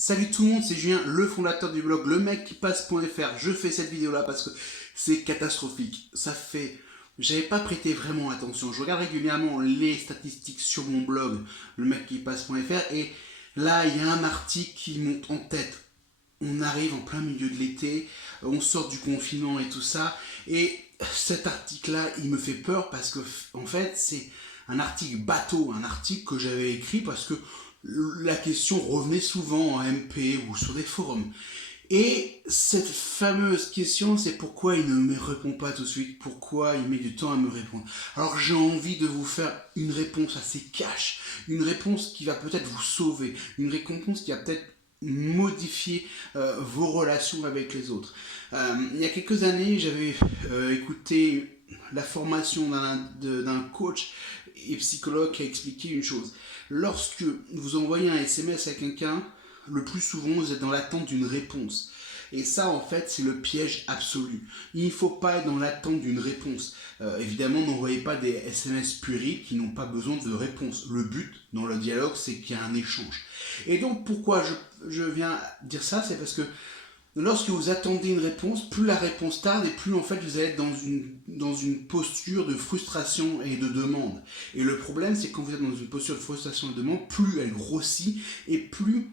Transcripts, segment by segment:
Salut tout le monde, c'est Julien, le fondateur du blog Le Mec qui passe.fr. Je fais cette vidéo là parce que c'est catastrophique. J'avais pas prêté vraiment attention. Je regarde régulièrement les statistiques sur mon blog Le Mec qui passe.fr et là il y a un article qui monte en tête. On arrive en plein milieu de l'été, on sort du confinement et tout ça, et cet article-là, il me fait peur parce que, en fait, c'est un article bateau, un article que j'avais écrit parce que la question revenait souvent en MP ou sur des forums. Et cette fameuse question, c'est pourquoi il ne me répond pas tout de suite, pourquoi il met du temps à me répondre. Alors j'ai envie de vous faire une réponse assez cash, une réponse qui va peut-être vous sauver, une réponse qui va peut-être modifier vos relations avec les autres. Il y a quelques années, j'avais écouté la formation d'un coach et psychologue qui a expliqué une chose. Lorsque vous envoyez un SMS à quelqu'un, le plus souvent vous êtes dans l'attente d'une réponse. Et ça, en fait, c'est le piège absolu. Il ne faut pas être dans l'attente d'une réponse. Évidemment, n'envoyez pas des SMS puérils qui n'ont pas besoin de réponse. Le but dans le dialogue, c'est qu'il y a un échange. Et donc, pourquoi je viens dire ça, c'est parce que lorsque vous attendez une réponse, plus la réponse tarde et plus en fait vous allez être dans une posture de frustration et de demande. Et le problème, c'est que quand vous êtes dans une posture de frustration et de demande, plus elle grossit et plus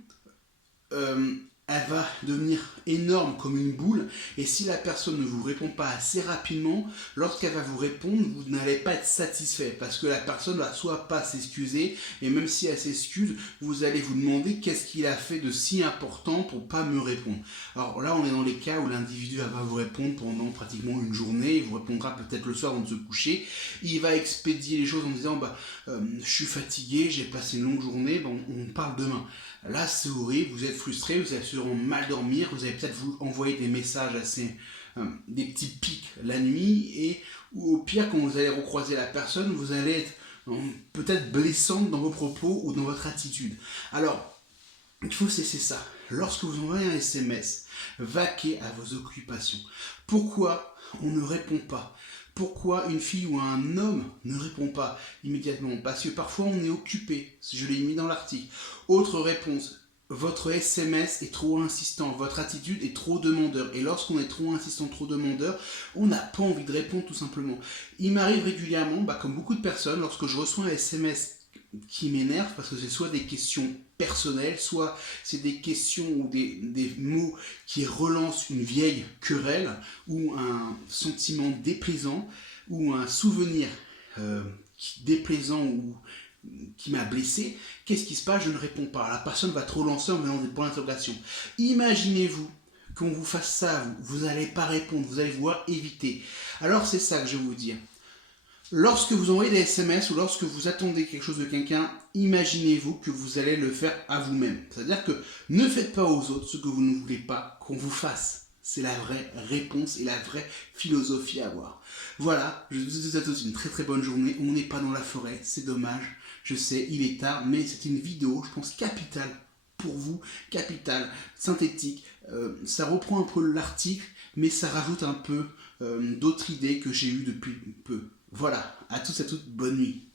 elle va devenir énorme comme une boule, et si la personne ne vous répond pas assez rapidement, lorsqu'elle va vous répondre, vous n'allez pas être satisfait, parce que la personne va soit pas s'excuser, et même si elle s'excuse, vous allez vous demander qu'est-ce qu'il a fait de si important pour pas me répondre. Alors là, on est dans les cas où l'individu va vous répondre pendant pratiquement une journée, il vous répondra peut-être le soir avant de se coucher, il va expédier les choses en disant je suis fatigué, j'ai passé une longue journée, on parle demain. Là, c'est horrible, vous êtes frustré, vous allez sûrement mal dormir, vous allez peut-être vous envoyer des messages des petits pics la nuit, et ou au pire, quand vous allez recroiser la personne, vous allez être peut-être blessante dans vos propos ou dans votre attitude. Alors, il faut cesser ça. Lorsque vous envoyez un SMS, vaquez à vos occupations. Pourquoi on ne répond pas ? Pourquoi une fille ou un homme ne répond pas immédiatement? Parce que parfois on est occupé, je l'ai mis dans l'article. Autre réponse, votre SMS est trop insistant, votre attitude est trop demandeur. Et lorsqu'on est trop insistant, trop demandeur, on n'a pas envie de répondre tout simplement. Il m'arrive régulièrement, comme beaucoup de personnes, lorsque je reçois un SMS qui m'énerve, parce que c'est soit des questions personnelles, soit c'est des questions ou des mots qui relancent une vieille querelle, ou un sentiment déplaisant, ou un souvenir déplaisant ou qui m'a blessé. Qu'est-ce qui se passe? Je ne réponds pas. La personne va trop lancer en venant des points d'interrogation. Imaginez-vous qu'on vous fasse ça, vous n'allez pas répondre, vous allez vouloir éviter. Alors c'est ça que je vais vous dire. Lorsque vous envoyez des SMS ou lorsque vous attendez quelque chose de quelqu'un, imaginez-vous que vous allez le faire à vous-même. C'est-à-dire que ne faites pas aux autres ce que vous ne voulez pas qu'on vous fasse. C'est la vraie réponse et la vraie philosophie à avoir. Voilà, je vous souhaite à tous une très très bonne journée. On n'est pas dans la forêt, c'est dommage. Je sais, il est tard, mais c'est une vidéo, je pense, capitale pour vous, capitale, synthétique. Ça reprend un peu l'article, mais ça rajoute un peu d'autres idées que j'ai eues depuis peu. Voilà, à tous et à toutes, bonne nuit.